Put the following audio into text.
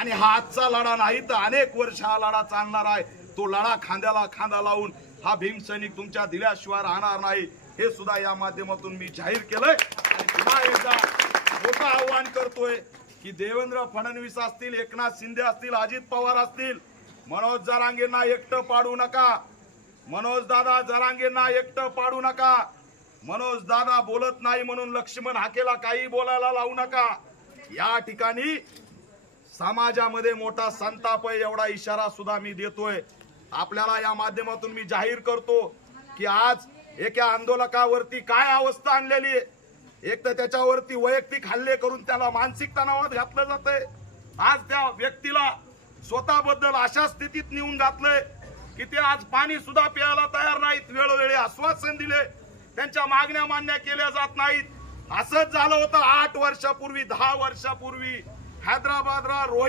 आणि हा आजचा लढा नाही तर अनेक वर्ष हा लढा चालणार आहे। तो लढा खांद्याला खांदा लावून हा भीमसैनिक तुमच्या दिल्याशिवाय राहणार नाही, हे सुद्धा या माध्यमातून मी जाहीर केलंय। आणि पुन्हा एकदा मोठं आव्हान करतोय की देवेंद्र फडणवीस असतील, एकनाथ शिंदे असतील, अजित पवार असतील, मनोज जरांगेंना एकटं पाडू नका। मनोज दादा जरांगेंना एकटं पाडू नका। मनोज दादा बोलत नाही म्हणून लक्ष्मण हाकेला काही बोलायला लावू नका। या ठिकाणी समाजामध्ये मोठा संताप आहे, एवढा इशारा सुद्धा मी देतोय। आपल्याला या माध्यमातून मी जाहीर करतो की आज एका आंदोलकावरती काय अवस्था आणलेली आहे। एक तर त्याच्यावरती वैयक्तिक हल्ले करून त्याला मानसिक तणावात घातलं जातंय। आज त्या व्यक्तीला स्वतःबद्दल अशा स्थितीत नेऊन घातलंय की ते आज पाणी सुद्धा प्यायला तयार नाहीत। वेळोवेळी आश्वासन दिले, त्यांच्या मागण्या मान्य केल्या जात नाहीत। असंच झालं होतं 8 वर्षापूर्वी, 10 वर्षापूर्वी हैदराबादला रोहित